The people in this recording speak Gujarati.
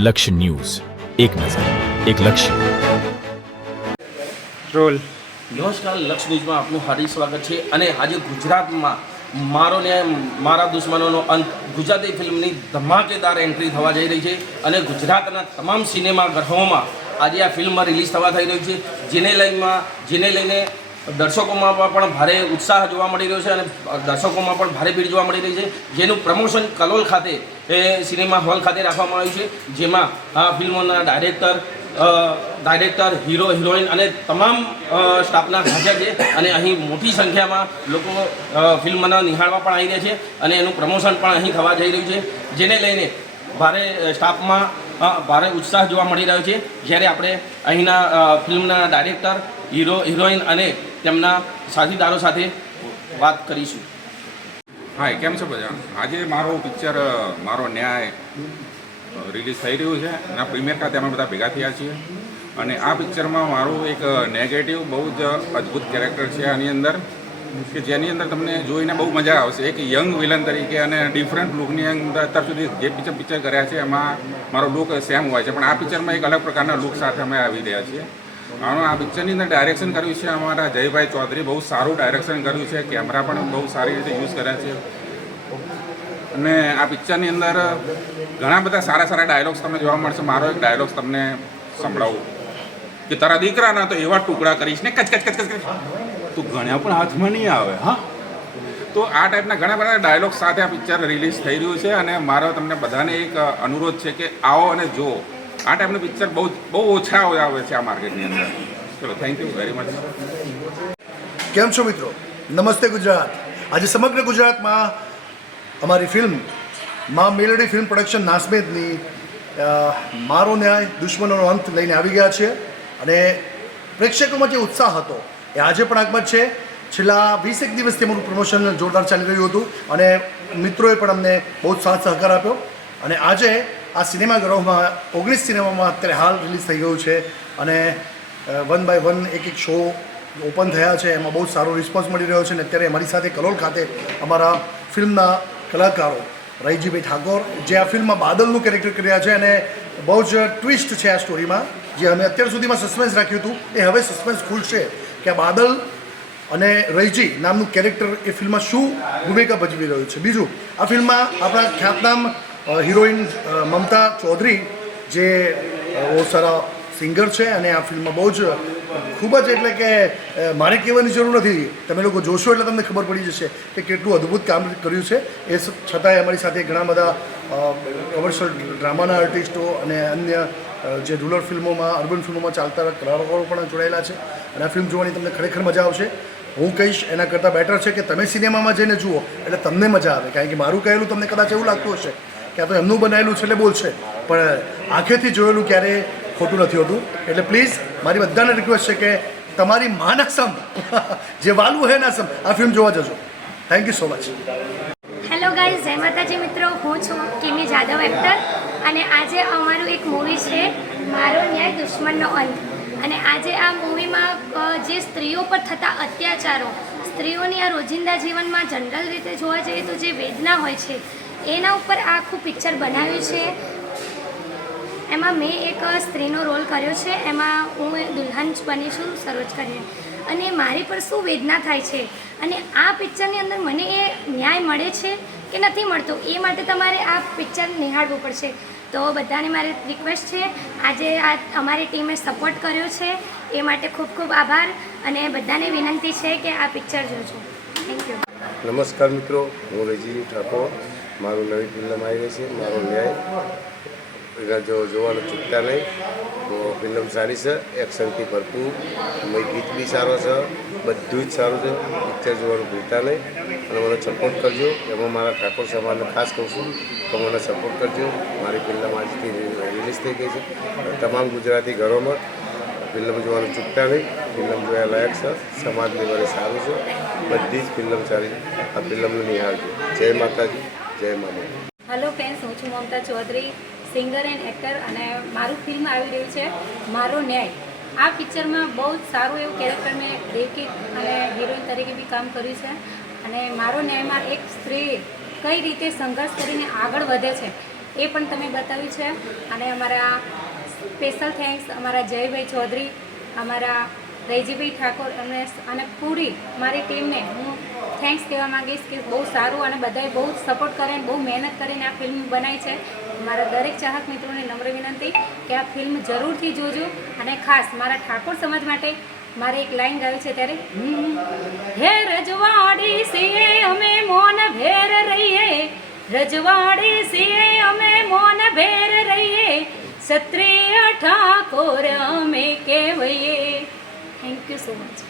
લક્ષ્ય ન્યૂઝ, એક નજર, એક લક્ષ્ય. રોલ. નમસ્કાર, લક્ષ્ય ન્યૂઝમાં આપનું હાર્દિક સ્વાગત છે. અને આજે ગુજરાતમાં મારો ન્યાય મારા દુશ્મનોનો અંત ગુજરાતી ફિલ્મની ધમાકેદાર એન્ટ્રી થવા જઈ રહી છે અને ગુજરાતના તમામ સિનેમાઘરોમાં આજે આ ફિલ્મ રિલીઝ થવા થઈ રહી છે, જેને લઈને દર્શકોમાં પણ ભારે ઉત્સાહ જોવા મળી રહ્યો છે અને દર્શકોમાં પણ ભારે ભીડ જોવા મળી રહી છે, જેનું પ્રમોશન કલોલ ખાતે સિનેમા હોલ ખાતે રાખવામાં આવ્યું છે, જેમાં આ ફિલ્મોના ડાયરેક્ટર, હીરો, હિરોઈન અને તમામ સ્ટાફના હાજર છે અને અહીં મોટી સંખ્યામાં લોકો ફિલ્મના નિહાળવા પણ આવી રહ્યા છે અને એનું પ્રમોશન પણ અહીં થવા જઈ રહ્યું છે, જેને લઈને ભારે સ્ટાફમાં ભારે ઉત્સાહ જોવા મળી રહ્યો છે. જ્યારે આપણે અહીંના ફિલ્મના ડાયરેક્ટર, હીરો, હિરોઈન અને તેમના સાથીદારો સાથે વાત કરીશું. હા, કેમ છો બધા? આજે મારું પિક્ચર મારો ન્યાય રિલીઝ થઈ રહ્યું છે અને પ્રીમિયર ખાતે અમે બધા ભેગા થયા છીએ અને આ પિક્ચરમાં મારું એક નેગેટિવ બહુ જ અદ્ભુત કેરેક્ટર છે આની અંદર, કે જેની અંદર તમને જોઈને બહુ મજા આવશે. એક યંગ વિલન તરીકે અને ડિફરન્ટ લુકની અંદર અત્યાર સુધી જે પિક્ચર કર્યા છે એમાં મારો લુક સેમ હોય છે, પણ આ પિક્ચરમાં એક અલગ પ્રકારના લુક સાથે અમે આવી રહ્યા છીએ. આ પિક્ચરની અંદર ડાયરેક્શન કર્યું છે અમારા જયભાઈ ચૌધરી, બહુ સારું ડાયરેક્શન કર્યું છે, કેમેરા પણ બહુ સારી રીતે યુઝ કર્યા છે અને આ પિક્ચરની અંદર ઘણા બધા સારા સારા ડાયલોગ્સ તમને જોવા મળશે. મારો એક ડાયલોગ્સ તમને સંભળાવું કે તારા દીકરાના તો એવા ટુકડા કરીશ ને કચ કચ કચ કચ તું ગણ્યા પણ હાથમાં નહીં આવે. હા, તો આ ટાઈપના ઘણા બધા ડાયલોગ્સ સાથે આ પિક્ચર રિલીઝ થઈ રહ્યું છે અને મારો તમને બધાને એક અનુરોધ છે કે આવો અને જુઓ. આ ટાઈપનું પિક્ચર બહુ ઓછા આવે છે આ માર્કેટની અંદર. ચલો, થેન્ક યુ વેરી મચ. કેમ છો મિત્રો? નમસ્તે ગુજરાત. આજે સમગ્ર ગુજરાતમાં અમારી ફિલ્મ મા મેલડી ફિલ્મ પ્રોડક્શન નાસમેદની મારો ન્યાય દુશ્મનોનો અંત લઈને આવી ગયા છે અને પ્રેક્ષકોમાં જે ઉત્સાહ હતો એ આજે પણ આગમત છે. છેલ્લા 20 દિવસથી અમારું પ્રમોશન જોરદાર ચાલી રહ્યું હતું અને મિત્રોએ પણ અમને બહુ જ સાથ સહકાર આપ્યો અને આજે આ સિનેમાઘરોમાં 19 સિનેમામાં અત્યારે હાલ રિલીઝ થઈ ગયું છે અને 1 બાય 1 એક શો ઓપન થયા છે. એમાં બહુ સારો રિસ્પોન્સ મળી રહ્યો છે અને અત્યારે અમારી સાથે કલોલ ખાતે અમારા ફિલ્મના કલાકારો રહીજીભાઈ ઠાકોર, જે આ ફિલ્મમાં બાદલનું કેરેક્ટર કર્યા છે અને બહુ જ ટ્વિસ્ટ છે આ સ્ટોરીમાં, જે અમે અત્યાર સુધીમાં સસ્પેન્સ રાખ્યું હતું એ હવે સસ્પેન્સ ખુલશે કે આ બાદલ અને રહીજી નામનું કેરેક્ટર એ ફિલ્મમાં શું ભૂમિકા ભજવી રહ્યું છે. બીજું, આ ફિલ્મમાં આપણા ખ્યાતનામ હિરોઈન મમતા ચૌધરી, જે બહુ સારા સિંગર છે અને આ ફિલ્મમાં બહુ જ ખૂબ જ, એટલે કે મારે કહેવાની જરૂર નથી, તમે લોકો જોશો એટલે તમને ખબર પડી જશે કે કેટલું અદ્ભુત કામ કર્યું છે. એ છતાંય અમારી સાથે ઘણા બધા કમર્શિયલ ડ્રામાના આર્ટિસ્ટો અને અન્ય જે રૂરલ ફિલ્મોમાં, અર્બન ફિલ્મોમાં ચાલતા કલાકારો પણ જોડાયેલા છે અને આ ફિલ્મ જોવાની તમને ખરેખર મજા આવશે. હું કહીશ એના કરતાં બેટર છે કે તમે સિનેમામાં જઈને જુઓ એટલે તમને મજા આવે, કારણ કે મારું કહેલું તમને કદાચ એવું લાગતું હશે કે આ તો એમનું બનાવેલું છે એટલે બોલશે, પણ આંખેથી જોયેલું ક્યારેય ખોટું નથી હોતું. એટલે પ્લીઝ મારી બધાને રિક્વેસ્ટ છે કે તમારી માના સમ જે વાલું હે ના સમ આ ફિલ્મ જોવા જજો. Thank you so much. Hello guys, જય માતાજી મિત્રો. હું છું કિમી જાદવ એક્ટર અને આજે અમારું એક મૂવી છે મારો ન્યાય દુશ્મનનો અંત. અને આજે આ મૂવીમાં જે સ્ત્રીઓ પર થતા અત્યાચારો, સ્ત્રીઓની આ રોજિંદા જીવનમાં જનરલ રીતે જોવા જઈએ તો જે વેદના હોય છે એના ઉપર આખું પિક્ચર બનાવ્યું છે. એમાં મેં એક સ્ત્રીનો રોલ કર્યો છે, એમાં હું દુલ્હન બની છું સરોજ કરીને, અને મારી પર શું વેદના થાય છે અને આ પિક્ચરની અંદર મને એ ન્યાય મળે છે કે નથી મળતો એ માટે તમારે આ પિક્ચર નિહાળવું પડશે. તો બધાને મારી રિક્વેસ્ટ છે, આજે આ અમારી ટીમે સપોર્ટ કર્યો છે એ માટે ખૂબ ખૂબ આભાર અને બધાને વિનંતી છે કે આ પિક્ચર જોજો. Thank you. નમસ્કાર મિત્રો, હું રહીજી ઠાકોર. મારું નવી ફિલ્મ આવી રહી છે મારો ન્યાય. એના જોવાનું ચૂકતા નહીં. તો ફિલ્મ સારી છે, એક્શનથી ભરપૂર, ગીત બી સારો છે, બધું જ સારું છે. પિક્ચર જોવાનું ભૂલતા નહીં અને મને સપોર્ટ કરજો. એમાં મારા ઠાકોર સમાજને ખાસ કહું છું તો મને સપોર્ટ કરજો. મારી ફિલ્મ આજથી રિલીઝ થઈ ગઈ છે. તમામ ગુજરાતી ઘરોમાં ફિલ્મ જોવાનું ચૂકતા નહીં. ફિલ્મ જોયા લાયક છે, સમાજની વડે સારું છે, બધી જ ફિલ્મ સારી. આ ફિલ્મનું નિહાળજો. જય માતાજી, જય માતા. હેલો ફ્રેન્ડ્સ, હું છું મમતા ચૌધરી, સિંગર એન્ડ એક્ટર અને મારું ફિલ્મ આવી રહ્યું છે મારો ન્યાય. આ પિક્ચરમાં બહુ જ સારું એવું કેરેક્ટર મેં દેવકી અને હિરોઈન તરીકે બી કામ કર્યું છે અને મારો ન્યાયમાં એક સ્ત્રી કઈ રીતે સંઘર્ષ કરીને આગળ વધે છે એ પણ તમે બતાવ્યું છે. અને અમારા સ્પેશિયલ થેન્ક્સ અમારા જયભાઈ ચૌધરી, અમારા રૈજીભાઈ ઠાકોર અને પૂરી મારી ટીમને હું થેન્ક્સ કહેવા માંગીશ કે બહુ સારું અને બધાએ બહુ સપોર્ટ કરીને બહુ મહેનત કરીને આ ફિલ્મ બનાવી છે. મારા દરેક ચાહક મિત્રોને નમ્ર વિનંતી કે આ ફિલ્મ જરૂરથી જોજો. અને ખાસ મારા ઠાકોર સમાજ માટે મારે એક લાઈન ગાવી છે ત્યારે, હે રજવાડી સિંહે અમે મૌન ભેર રહીએ, રજવાડી સિંહે અમે મૌન ભેર રહીએ, ક્ષત્રિય ઠાકોર અમે કહેવાઈએ. Thank you so much.